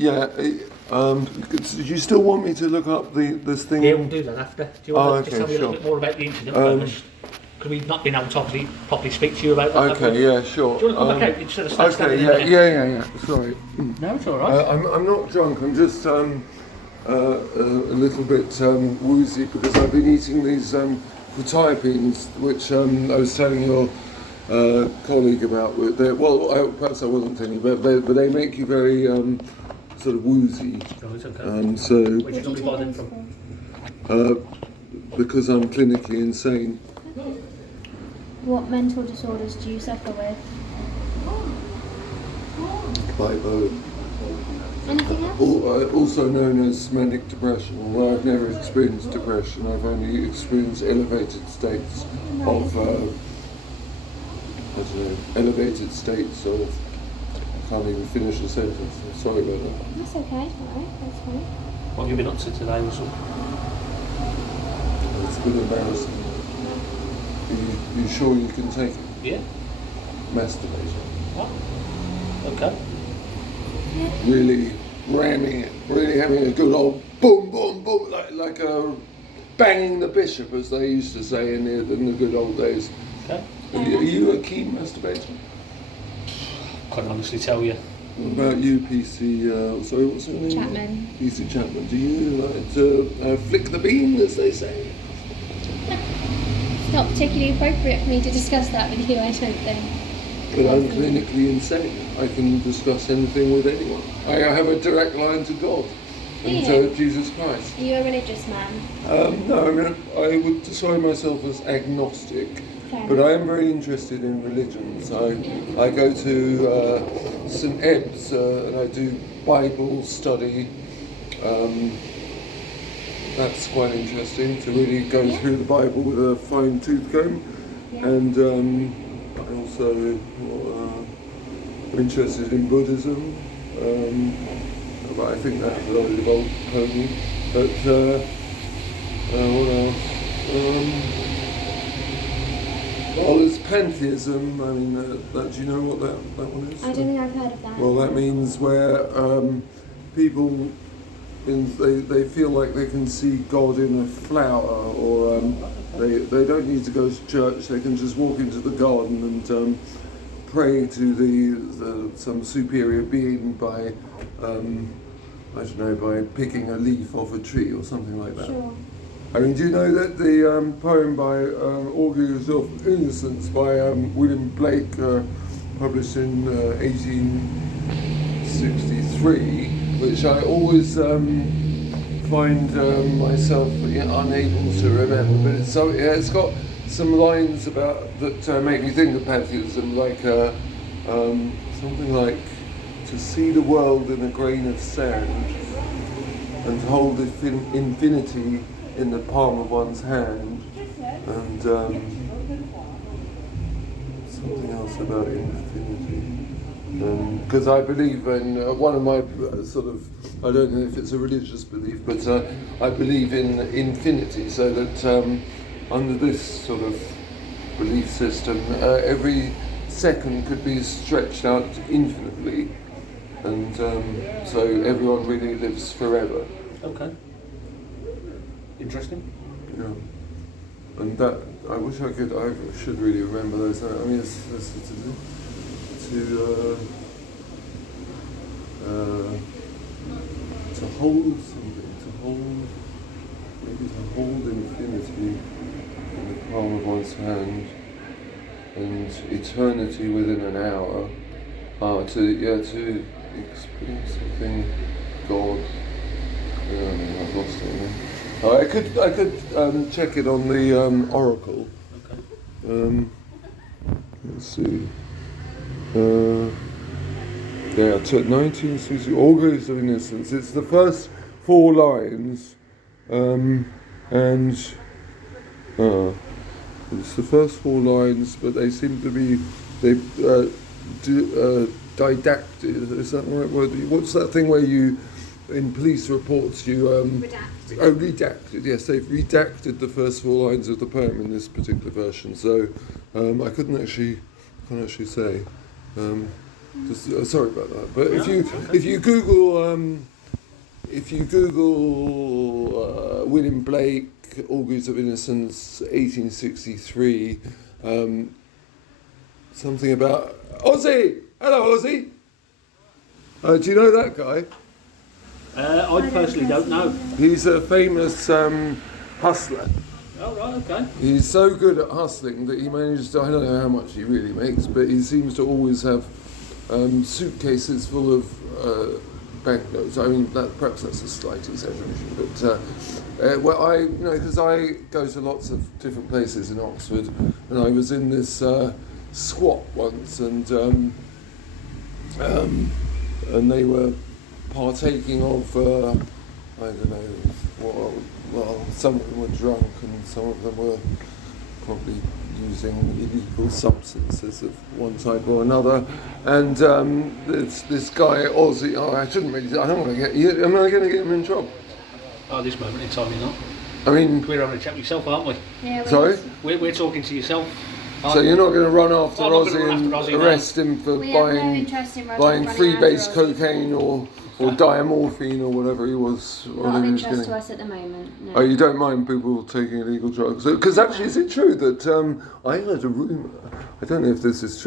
Yeah. Do you still want me to look up this thing? Yeah, we'll do that after. Do you want to just tell me a little bit more about the incident? Because we've not been able to obviously properly speak to you about that. Okay, yeah, sure. Do you want to come back out instead of standing okay, there? yeah. Sorry. No, it's all right. I'm not drunk. I'm just a little bit woozy because I've been eating these quetiapines, which I was telling your colleague about. Perhaps I wasn't telling you, but they make you very sort of woozy. Oh, it's okay. Where do you normally buy them from? Because I'm clinically insane. What mental disorders do you suffer with? Bipolar. Anything else? Also known as manic depression. Although I've never experienced depression, I've only experienced elevated states of, elevated states of, I can't even finish a sentence, I'm sorry about that. That's okay, alright, that's fine. What have you been up to today, Russell? It's a bit embarrassing. Are you sure you can take it? Yeah. Masturbating. What? Okay. Yeah. Really ramming it, really having a good old boom, boom, boom, like a banging the bishop, as they used to say in the good old days. Okay. Are you a keen masturbator? Can't honestly tell you. What about you, PC? Sorry, what's her name? Chapman. PC Chapman. Do you like to flick the bean, as they say? It's not particularly appropriate for me to discuss that with you, I don't think. But I'm clinically insane. I can discuss anything with anyone. I have a direct line to God and to Jesus Christ. Are you a religious man? No, I would describe myself as agnostic. But I am very interested in religions. I go to St Ebbe's and I do Bible study. That's quite interesting to really go through the Bible with a fine tooth comb. Yeah. And I also am interested in Buddhism. But I think that's a load of old pony. But what else? Well, there's pantheism. I mean, do you know what that one is? I don't think I've heard of that. Well, that means where people, they feel like they can see God in a flower, or they don't need to go to church. They can just walk into the garden and pray to some superior being by, I don't know, by picking a leaf off a tree or something like that. Sure. I mean, do you know that the poem by Auguries of Innocence by William Blake, published in 1863, which I always find myself unable to remember, but it's got some lines about that make me think of pantheism, like something like, to see the world in a grain of sand and hold infinity in the palm of one's hand, and something else about infinity. Because I believe in one of my sort of, I don't know if it's a religious belief, but I believe in infinity, so that under this sort of belief system, every second could be stretched out infinitely, and so everyone really lives forever. Okay. Interesting. Yeah. And that, I wish I should really remember those. I mean, it's to hold something, to hold infinity in the palm of one's hand, and eternity within an hour. To experience something, God. I've lost it again. I could check it on the Oracle. Okay. Let's see. Yeah, 1960, Auguries of Innocence. It's the first 4 lines, and it's the first 4 lines, but they seem to be didactic. Is that the right word? What's that thing where you, in police reports, you Redacted. Oh, redacted. Yes, they've redacted the first 4 lines of the poem in this particular version. So I can't actually say. Just, sorry about that. But if you Google William Blake, Auguries of Innocence, 1863, something about Aussie. Hello, Aussie. Do you know that guy? I personally don't know. He's a famous hustler. Oh, right, okay. He's so good at hustling that he manages to, I don't know how much he really makes, but he seems to always have suitcases full of banknotes. I mean, perhaps that's a slight exaggeration, but because I go to lots of different places in Oxford, and I was in this squat once, and they were partaking of I don't know. Well, some of them were drunk, and some of them were probably using illegal substances of one type or another. And this guy Aussie. Oh, I don't want to get. Am I going to get him in trouble? Oh, this moment in time, you're not. I mean, we're having a chat with yourself, aren't we? Yeah. Sorry. We're talking to yourself. So you're not going to run after Aussie and arrest him for buying freebase cocaine or diamorphine or whatever he was. Not of interest to us at the moment. No. Oh, you don't mind people taking illegal drugs? Because actually, is it true that I heard a rumour? I don't know if this is true.